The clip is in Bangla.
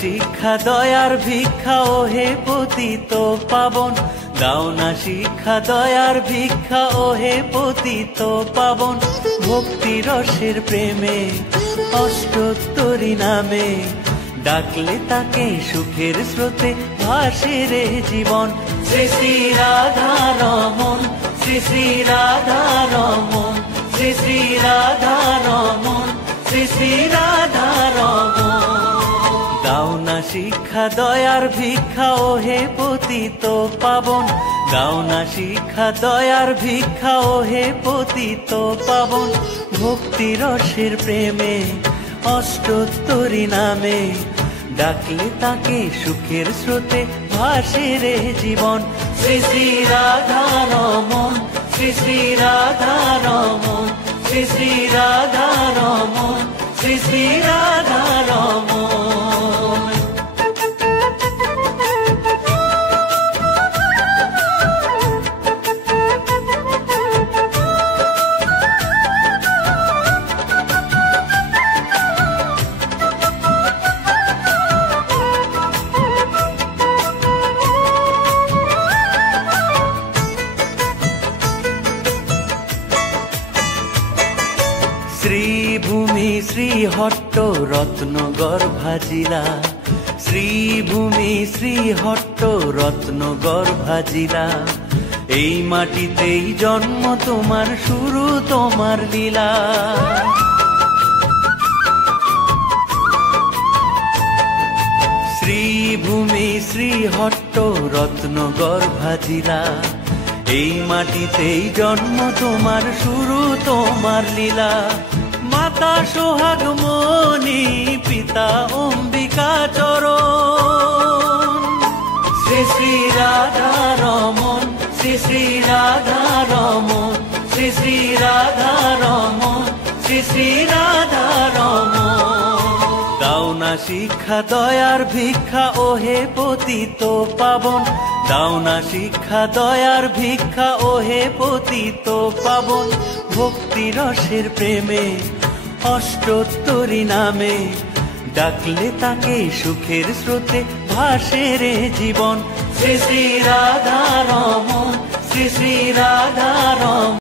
শিক্ষা দয়ার ভিক্ষা ওহে পতিত পাবন, দাও না শিক্ষা দয়ার ভিক্ষা ওহে পতিত পাবন। ভক্তি রসের প্রেমে অষ্টোত্তরী নামে, ডাকলে তাকে সুখের স্রোতে ভাসে রে জীবন। শ্রী শ্রী রাধা রমন, শ্রী শ্রী রাধা রমন, শ্রী শ্রী রাধা রমন, শ্রী শ্রী রাধা রমন। দাও না শিক্ষা দয়ার ভিক্ষা ওহে পতিত পাবন, দাও না শিক্ষা দয়ার ভিক্ষা ওহে পতিত পাবন। ভক্তি রসের প্রেমে অষ্টোত্তরী নামে, ডাকলে তাকে সুখের স্রোতে ভাসে রে জীবন। শ্রী শ্রী রাধা রমন, শ্রী শ্রী রাধা রমন, শ্রী শ্রী রাধা রমন, শ্রী শ্রী রাধা রমন। শ্রীভূমি শ্রীহট্ট রত্নগর্ভা জিলা, শ্রীভূমি শ্রীহট্ট রত্নগর্ভা জিলা। এই মাটিতেই জন্ম তোমার, শুরু তোমার লীলা। শ্রীভূমি শ্রীহট্ট রত্নগর্ভা জিলা। এই মাটিতেই জন্ম তোমার, শুরু তোমার লীলা। মাতা সোহাগ মনি, পিতা অম্বিকা চরণ। শ্রী শ্রী রাধা রমন, শ্রী শ্রী রাধা রমন, শ্রী শ্রী রাধা রমন, শ্রী শ্রী রাধা রমন। দাও না শিক্ষা দয়ার ভিক্ষা ওহে পতিত পাবন, দাও না শিক্ষা দয়ার ভিক্ষা ওহে পতিত পাবন। ভক্তি রসের প্রেমে অষ্টোত্তরী নামে, ডাকলে তাকে সুখের স্রোতে ভাসে রে জীবন। শ্রী শ্রী রাধা রমন, শ্রী শ্রী রাধা রমন।